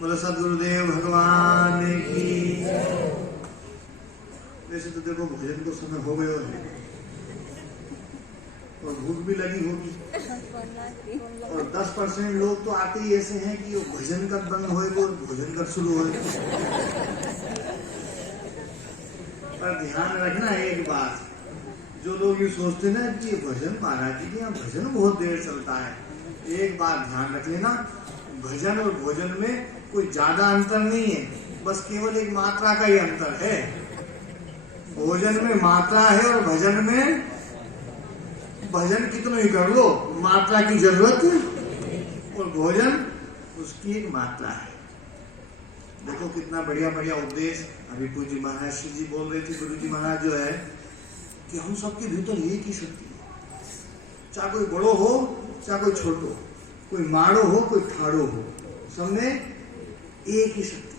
बोलो सदगुरुदेव भगवान की। वैसे तो देखो भजन को समय हो गया है और भूख भी लगी होगी, और 10% लोग तो आते ही ऐसे हैं कि वो भजन कब बंद होएगा और भोजन कब शुरू होएगा। पर ध्यान रखना एक बात, जो लोग ये सोचते ना कि भजन महाराज जी के यहाँ भजन बहुत देर चलता है, एक बात ध्यान रख लेना, भजन और भोजन में कोई ज्यादा अंतर नहीं है, बस केवल एक मात्रा का ही अंतर है। भोजन में मात्रा है और भजन में भजन कितना ही कर लो, मात्रा की जरूरत है, और भोजन उसकी एक मात्रा है। देखो कितना बढ़िया बढ़िया उपदेश अभी पूज्य महाराज श्री जी बोल रहे थे। गुरु जी महाराज जो है कि हम सबके भीतर एक ही शक्ति है, चाहे कोई बड़ो हो चाहे कोई छोटो, कोई माड़ो हो कोई ठाड़ो हो, सबने एक ही शक्ति।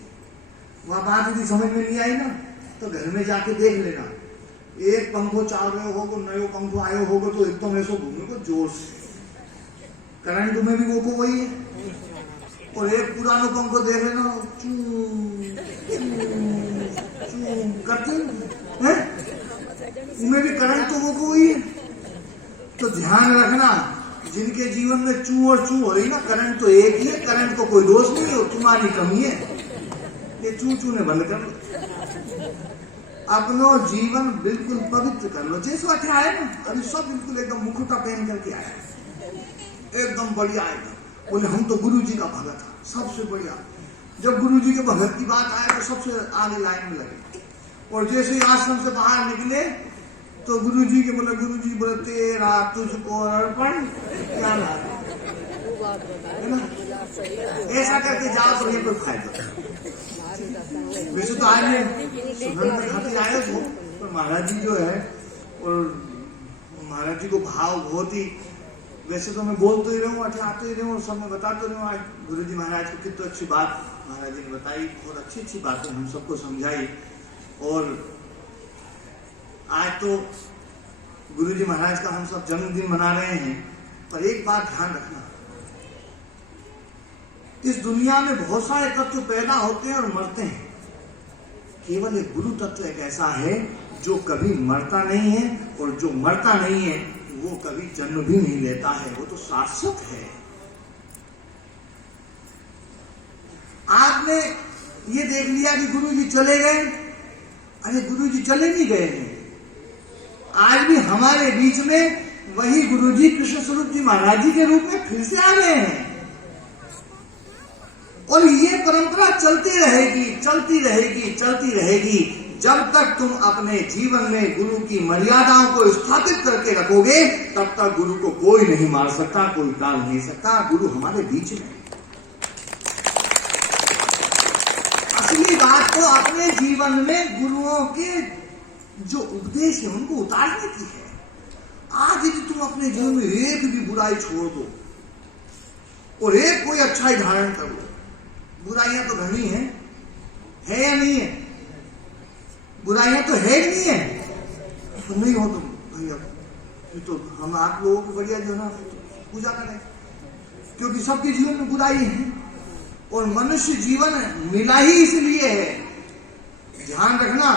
वह बात यदि समझ में नहीं आई ना तो घर में जाके देख लेना, एक पंखो चल रहे होगो, नयो पंखो आयो होगो तो एकदम ऐसा घूमे को जोर से, करंट में भी वो को वही है, और एक पुरानो पंखो देख लेना चू करते हैं, उनमें भी करंट तो वो को वही है। तो ध्यान रखना, जिनके जीवन में चू और चू हो रही ना, करंट तो एक ही है, करंट को कोई दोष नहीं है, तुम्हारी कमी है, ये चू चू ने बंद कर लो, अपनो जीवन बिल्कुल पवित्र कर लो। जैसे अध्याय है ना, अभी सब बिल्कुल एकदम मुकुटा पहन करके आया, एकदम बढ़िया एकदम, बोले हम तो गुरु जी का भगत है, सबसे बढ़िया। जब गुरु जी के भगत की बात आए तो सबसे आगे लाइन में लगे, और जैसे आश्रम से बाहर निकले तो गुरु जी बोले तेरा तुझको अर्पण, क्या है ना, ऐसा करके जाओ तो ये कोई फायदा। वैसे तो आज सुबह में खाते आए हो, पर महाराज जी जो है, और महाराज जी को भाव बहुत ही, वैसे तो मैं बोलते ही रहूँ, आते ही रहूँ और सब मैं बताते रहूँ। आज गुरु जी महाराज को कितनी अच्छी बात महाराज जी ने बताई, बहुत अच्छी अच्छी बातें हम सबको समझाई। और आज तो गुरु जी महाराज का हम सब जन्मदिन मना रहे हैं, पर एक बात ध्यान रखना, इस दुनिया में बहुत सारे तत्व पैदा होते हैं और मरते हैं, केवल एक गुरु तत्व एक ऐसा है जो कभी मरता नहीं है, और जो मरता नहीं है वो कभी जन्म भी नहीं लेता है, वो तो शाश्वत है। आपने ये देख लिया कि गुरु जी चले गए, अरे गुरु जी चले नहीं गए हैं, आज भी हमारे बीच में वही गुरु जी कृष्ण स्वरूप जी महाराज जी के रूप में फिर से आ गए हैं, और ये परंपरा चलती रहेगी चलती रहेगी चलती रहेगी, जब तक तुम अपने जीवन में गुरु की मर्यादाओं को स्थापित करके रखोगे, तब तक गुरु को कोई नहीं मार सकता, कोई टाल नहीं सकता। गुरु हमारे बीच में, असली बात तो अपने जीवन में गुरुओं के जो उपदेश है उनको उतारने की है। आज यदि तुम अपने जीवन में एक भी बुराई छोड़ दो और एक कोई अच्छाई धारण कर लो, बुराइयां तो घनी है या नहीं है? बुराइयां तो है नहीं है, तो नहीं हो तुम भैया, तो हम आप लोगों को बढ़िया जो ना पूजा करें, क्योंकि सबके जीवन में बुराई है, और मनुष्य जीवन मिला ही इसलिए है। ध्यान रखना,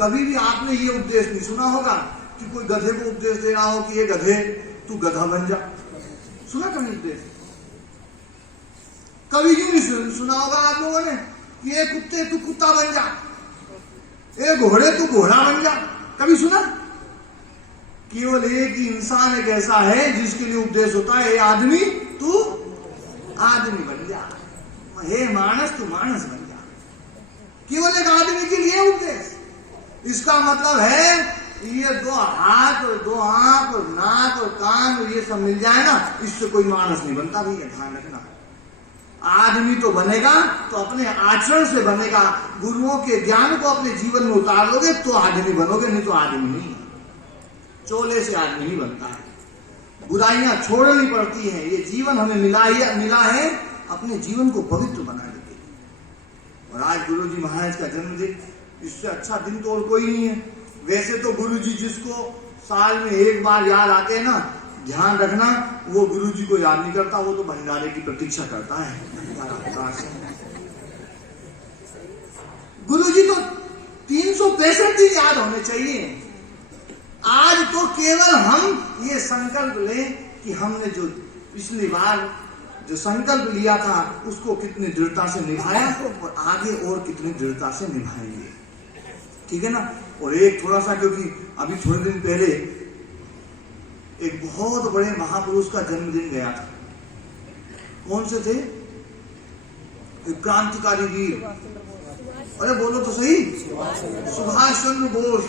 कभी भी आपने ये उपदेश नहीं सुना होगा कि कोई गधे को उपदेश दे रहा हो कि ये गधे तू गधा बन जा, सुना कभी उपदेश? कभी क्यों नहीं सुना होगा आप लोगों ने कि ये कुत्ते तू कुत्ता बन जा, ये घोड़े तू घोड़ा बन जा, कभी सुना? केवल एक ही इंसान एक ऐसा है जिसके लिए उपदेश होता है, आदमी तू आदमी बन जा, हे मानस तू मानस बन जा, केवल एक आदमी के लिए उपदेश। इसका मतलब है ये दो हाथ और दो आंख और नाक और कान और ये सब मिल जाए ना, इससे कोई मानस नहीं बनता। भैया ध्यान रखना, आदमी तो बनेगा तो अपने आचरण से बनेगा, गुरुओं के ज्ञान को अपने जीवन में उतार लोगे तो आदमी बनोगे, नहीं तो आदमी नहीं। चोले से आदमी नहीं बनता है, बुराइयां छोड़नी पड़ती हैं। ये जीवन हमें मिला है अपने जीवन को पवित्र बनाने के लिए। और आज गुरु जी महाराज का जन्मदिन, इससे अच्छा दिन तो और कोई नहीं है। वैसे तो गुरु जी जिसको साल में एक बार याद आते हैं ना, ध्यान रखना वो गुरु जी को याद नहीं करता, वो तो भंडारे की प्रतीक्षा करता है। गुरुजी तो 365 दिन याद होने चाहिए। आज तो केवल हम ये संकल्प लें कि हमने जो पिछली बार जो संकल्प लिया था उसको कितनी दृढ़ता से निभाया और आगे और कितनी दृढ़ता से निभाएंगे, ठीक है ना। और एक थोड़ा सा, क्योंकि अभी थोड़े दिन पहले एक बहुत बड़े महापुरुष का जन्मदिन गया था। कौन से थे? एक क्रांतिकारी वीर, अरे बोलो तो सही, सुभाष चंद्र बोस।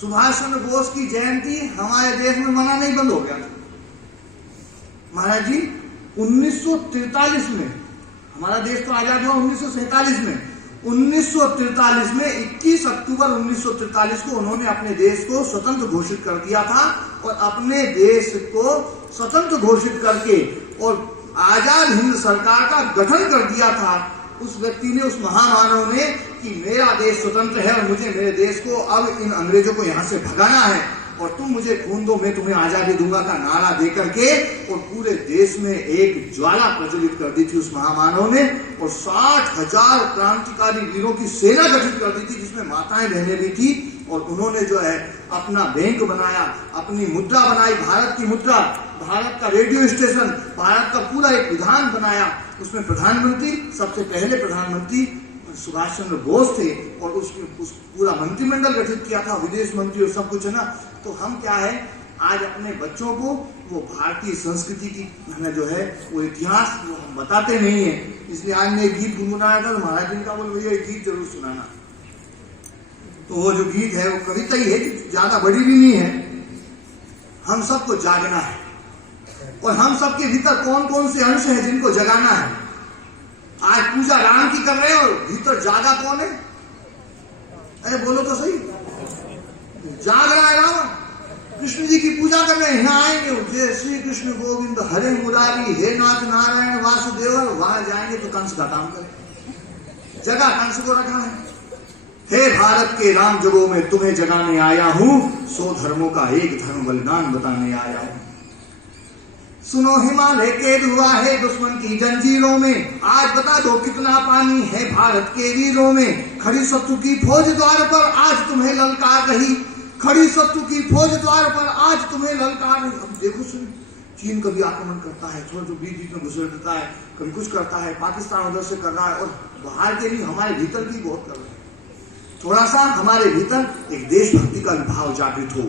सुभाष चंद्र बोस की जयंती हमारे देश में मनाना नहीं बंद हो गया था। महाराज जी 1943 में, हमारा देश तो आजाद हुआ 1947 में, 1943 में 21 अक्टूबर 1943 को उन्होंने अपने देश को स्वतंत्र घोषित कर दिया था। और अपने देश को स्वतंत्र घोषित करके और आजाद हिंद सरकार का गठन कर दिया था उस व्यक्ति ने, उस महामानव ने, कि मेरा देश स्वतंत्र है और मुझे मेरे देश को अब इन अंग्रेजों को यहां से भगाना है और तुम मुझे खून दो मैं तुम्हें आजादी दूंगा का नारा देकर के और पूरे देश में एक ज्वाला प्रज्वलित कर दी थी उस महामानव ने। और 60,000 क्रांतिकारी वीरों की सेना गठित कर दी थी जिसमें माताएं बहनें भी थी। और उन्होंने जो है अपना बैंक बनाया, अपनी मुद्रा बनाई, भारत की मुद्रा, भारत का रेडियो स्टेशन, भारत का पूरा एक विधान बनाया। उसमें प्रधानमंत्री, सबसे पहले प्रधानमंत्री सुभाष चंद्र बोस थे और उस पूरा मंत्रिमंडल गठित किया था, विदेश मंत्री और सब कुछ, है ना। तो हम क्या है, आज अपने बच्चों को वो भारतीय संस्कृति की जो है वो इतिहास वो हम बताते नहीं है। इसलिए आज मैं एक गीत गुनगुनाया था तो महाराज जी का बोल भैया एक गीत जरूर सुनाना। तो वो जो गीत है वो कविता ही है, ज्यादा बड़ी भी नहीं है। हम सबको जागना है और हम सबके भीतर कौन कौन से अंश है जिनको जगाना है। आज पूजा राम की कर रहे हो, भीतर जागा कौन है? अरे बोलो तो सही, जाग रहा है राम। कृष्ण जी की पूजा कर रहे हैं, यहाँ आएंगे जय श्री कृष्ण गोविंद हरे मुरारी हे नाथ नारायण वासुदेव, वहां जाएंगे तो कंस का काम करें, जगह कंस को रखा है। हे भारत के राम जगों में तुम्हें जगाने आया हूं, 100 धर्मों का एक धर्म बलिदान बताने आया हूं। सुनो हिमालय के धुआ है दुश्मन की जंजीरों में, आज बता दो कितना पानी है भारत के वीरों में। खड़ी शत्रु की फौज द्वार पर आज तुम्हें ललकार रही, खड़ी शत्रु की फौज द्वार पर आज तुम्हें ललकार रही। अब देखो सुन, चीन कभी आक्रमण करता है, थोड़ा जो बीच बीच में घुसर देता है, कभी कुछ करता है, पाकिस्तान उधर से कर रहा है और बाहर के नहीं हमारे भीतर भी बहुत कर रहे हैं। थोड़ा सा हमारे भीतर एक देशभक्ति का भाव जागृत हो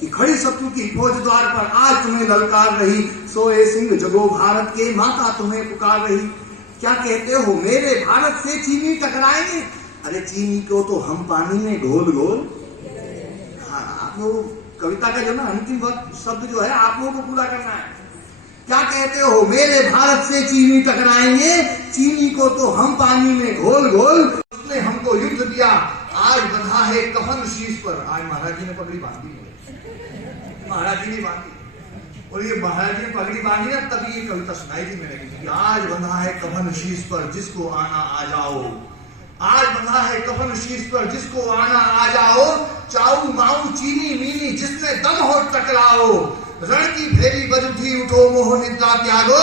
कि खड़ी शत्रु की फौज द्वार पर आज तुम्हें ललकार रही, सोए सिंह जगो भारत के माता तुम्हें पुकार रही। क्या कहते हो मेरे भारत से चीनी टकराएंगे? अरे चीनी को तो हम पानी में घोल घोल, हाँ आप लोग कविता का जो ना अंतिम शब्द जो है आप लोगों को पूरा करना है। क्या कहते हो मेरे भारत से चीनी टकराएंगे, चीनी को तो हम पानी में घोल घोल, उसने हमको युद्ध दिया आज बंधा है कफन शीश पर। आज महाराज जी ने पगड़ी बांधी, महाराज जी ने बांधी, और ये महाराज जी ने पगड़ी बांधी ना तभी ये कविता सुनाई थी मैंने कि आज बंधा है कफन शीश पर जिसको आना आ जाओ, आज बंधा है कफन शीश पर जिसको आना आ जाओ। चाऊ माऊ चीनी मीनी जिसने दम हो टकराओ, रण की भेरी बजुथी उठो मोह निद्रा त्यागो।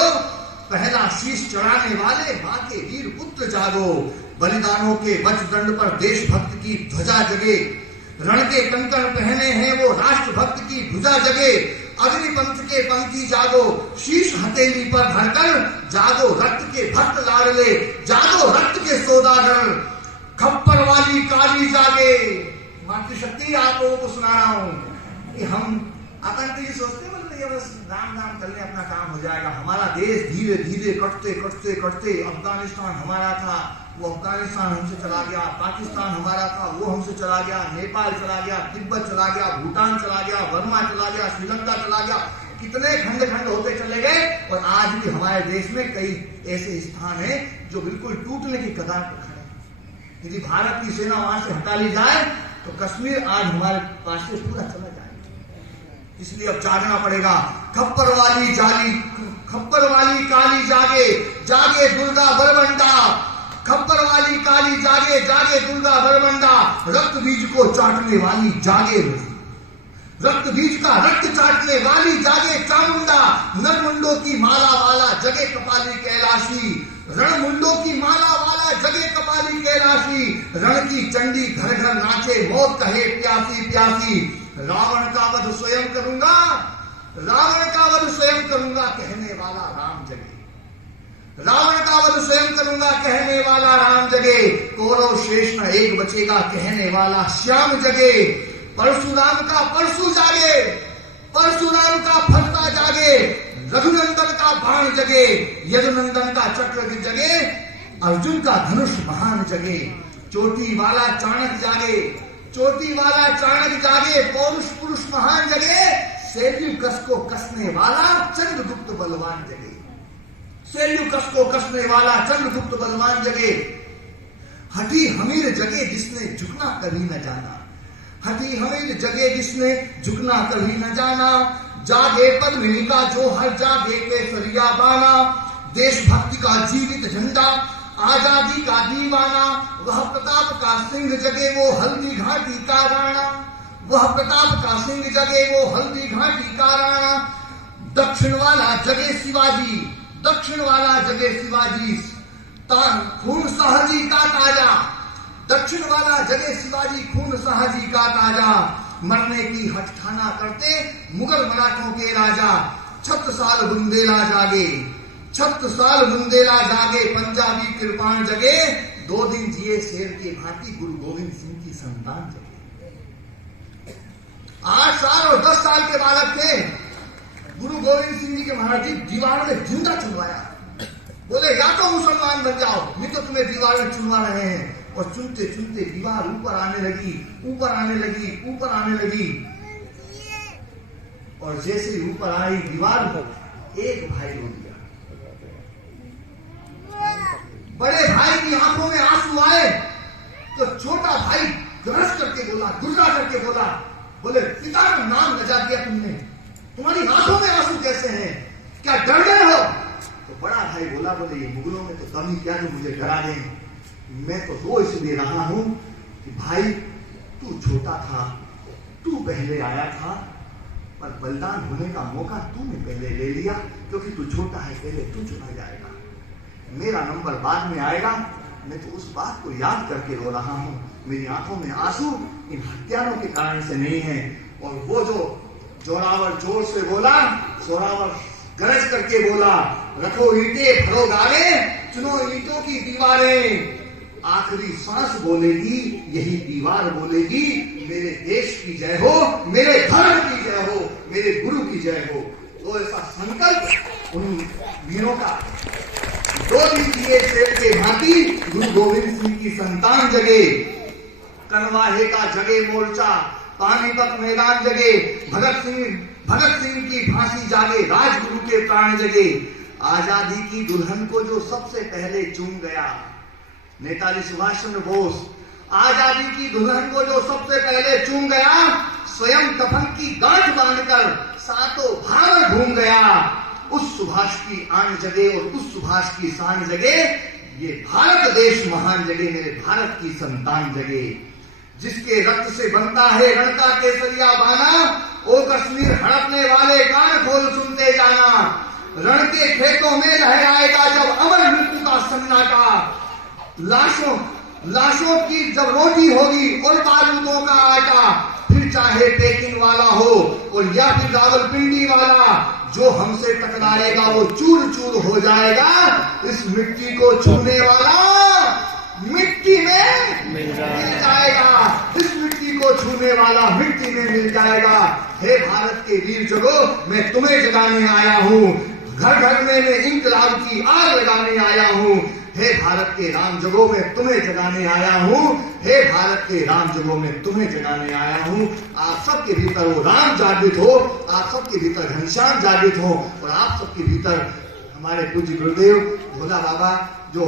पहला शीश चढ़ाने वाले माँ के वीर पुत्र जागो, बलिदानों के वज्रदंड पर देशभक्त की ध्वजा जगे। रण के कंकण पहने हैं वो राष्ट्रभक्त की भुजा जगे। अग्निपंथ के पंथी जागो, शीश हथेली पर धरकर जागो रक्त के भक्त लाडले, जागो रक्त के सौदागर। खप्पर वाली काली जागे। मातृशक्ति आप लोगों को सुना रहा हूं कि हम आतंक जी सोचते हैं बस राम नाम कर ले अपना काम हो जाएगा। हमारा देश धीरे धीरे कटते कटते कटते अफगानिस्तान हमारा था, वो अफगानिस्तान हमसे चला गया, पाकिस्तान हमारा था वो हमसे चला गया, नेपाल चला गया, तिब्बत चला गया, भूटान चला गया, बर्मा चला गया, श्रीलंका चला गया, कितने खंड खंड होते चले गए। और आज भी हमारे देश में कई ऐसे स्थान हैं जो बिल्कुल टूटने की कगार पर खड़े हैं। यदि भारत की सेना वहां से हटा ली जाए तो कश्मीर आज हमारे पास से पूरा चला जाएगा। इसलिए अब जागना पड़ेगा। खप्पर वाली जाली, खप्पर वाली काली जागे, जागे दुर्गा बरबंडा। खप्पर वाली काली जागे, जागे दुर्गा बरबंडा। रक्त बीज को चाटने वाली जागे, रक्त बीज का रक्त चाटने वाली जागे चामुंडा। नरमुंडों की माला वाला जगे कपाली कैलाशी। रण मुंडों की माला वाला जगे कपाली कैलाशी, रण की चंडी घर घर नाचे मौत कहे प्यासी प्यासी। रावण का वध स्वयं करूंगा, रावण का वध स्वयं करूंगा कहने वाला राम जगे, रावण का वध स्वयं करूंगा कहने वाला राम जगे। कौरव शेष न एक बचेगा कहने वाला श्याम जगे। परशुराम का परशु जागे, परशुराम का फरता जागे, रघुनंदन का बाण जगे, यदुनंदन का चक्र जगे, अर्जुन का धनुष महान जगे। चोटी वाला चाणक्य जागे, चोटी वाला चाणक्य जागे, पौरुष पुरुष महान जगे। सेल्यूकस को कसने वाला चंद्रगुप्त बलवान जगे, सेल्यूकस को कसने वाला चंद्रगुप्त बलवान जगे। हठी हमीर जगे जिसने झुकना कभी न जाना, हठी हमीर जगे जिसने झुकना कभी न जाना। जागे पद्मिनी का जो हर जागे केसरिया बाना, देशभक्ति का जीवित झंडा आजादी का दीवाना। वह प्रताप का सिंह जगे वो हल्दी घाटी का राणा, वह प्रताप का सिंह जगे वो हल्दी घाटी का राणा। दक्षिण वाला जगे शिवाजी, दक्षिण वाला जगे शिवाजी, खून शाहजी का ताजा। दक्षिण वाला जगे शिवाजी, खून शाहजी का ताजा। मरने की हठठाना करते मुगल मराठों के राजा। 6 साल बुंदेला जागे, 6 साल बुंदेला जागे, पंजाबी कृपाण जगे। 2 दिन जिए शेर के भांति गुरु गोविंद सिंह की संतान जगे। 8 साल और 10 साल के बालक थे। गुरु गोविंद सिंह जी के महाराज जी दीवार में जिंदा चुनवाया। बोले या तो मुसलमान बन जाओ, नहीं तो तुम्हें दीवार में चुनवा रहे हैं। और चुनते चुनते दीवार ऊपर आने लगी, ऊपर आने लगी, ऊपर आने लगी। और जैसे ही ऊपर आई दीवार, एक भाई रो दिया। बड़े भाई की आंखों में आंसू आए तो छोटा भाई गरज करके बोला, गुर्रा करके बोला, बोले पिता का नाम लजा दिया तुमने, तुम्हारी आंखों में आंसू कैसे हैं, क्या डर गए हो? तो बड़ा भाई बोला, बोले ये मुगलों में तो कमी क्या जो मुझे डरा दें। मैं तो रो इसलिए रहा हूं कि भाई तू छोटा था, तू पहले आया था, पर बलिदान होने का मौका तूने पहले ले लिया, क्योंकि तू छोटा है, पहले तू चुना जाएगा, मेरा नंबर बाद में आएगा। मैं तो उस बात को याद करके रो रहा हूं। मेरी आंखों में आंसू इन हत्यारों के कारण से नहीं है। और वो जो जोरावर जोर से बोला, जोरावर गरज करके बोला, रखो ईंटें भरो गारे, चुनो ईंटों की दीवारें। आखिरी सांस बोलेगी यही दीवार बोलेगी, मेरे देश की जय हो, मेरे धर्म की जय हो, मेरे गुरु की जय हो। तो ऐसा संकल्प उन वीरों का। 2 दिन जिए शेर के भांति गुरु गोविंद सिंह की संतान जगे। कनवाहे का जगे मोर्चा, पानीपत मैदान जगे। भगत सिंह की फांसी जागे, राजगुरु के प्राण जगे। आजादी की दुल्हन को जो सबसे पहले चूम गया, नेताजी सुभाष चंद्र बोस। आजादी की दुल्हन को जो सबसे पहले चूम गया, स्वयं कफन की गांठ बांधकर सातों भारत घूम गया। उस सुभाष की आन जगे और उस सुभाष की शान जगे। ये भारत देश महान जगे, मेरे भारत की संतान जगे। जिसके रक्त से बनता है रण का केसरिया बाना, ओ कश्मीर हड़पने वाले कान खोल सुनते जाना। रण के खेतों में लहराएगा जब अमर मृत्यु का सन्नाटा। लाशों की जब रोटी होगी और बारूदों का आटा, फिर चाहे पेकिंग वाला हो और या फिर रावलपिंडी वाला, जो हमसे टकराएगा वो चूर चूर हो जाएगा। इस मिट्टी को छूने वाला मिट्टी में मिल जाएगा, इस मिट्टी को छूने वाला मिट्टी में मिल जाएगा। हे भारत के वीर जगो, मैं तुम्हें जगाने आया हूँ। घर घर में मैं इंकलाब की आग लगाने आया हूँ। हे भारत के राम जगो, मैं तुम्हें जगाने आया हूँ। हे भारत के राम जगो, मैं तुम्हें जगाने आया हूँ। आप सबके भीतर वो राम जागृत हो, आप सबके भीतर घनश्याम जागृत हो, और आप सबके भीतर हमारे पूज्य गुरुदेव भोला बाबा जो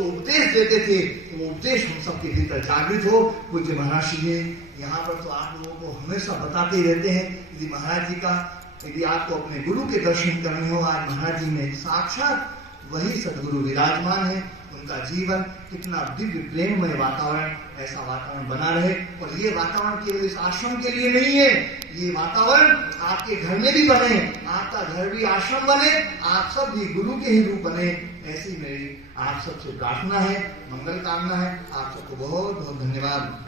उपदेश देते थे, वो उपदेश हम सबके भीतर जागृत हो। पूज्य महाराज जी यहाँ पर तो आप लोगों को हमेशा बताते ही रहते हैं, यदि महाराज जी का, यदि आपको अपने गुरु के दर्शन करने हो, आज महाराज जी ने साक्षात वही सदगुरु विराजमान है। उनका जीवन कितना दिव्य प्रेममय वातावरण, ऐसा वातावरण बना रहे। और ये वातावरण केवल इस आश्रम के लिए नहीं है, ये वातावरण आपके घर में भी बने, आपका घर भी आश्रम बने, आप सब भी गुरु के ही रूप बने, ऐसी मेरी आप सबसे प्रार्थना है, मंगल कामना है। आप सबको बहुत बहुत धन्यवाद।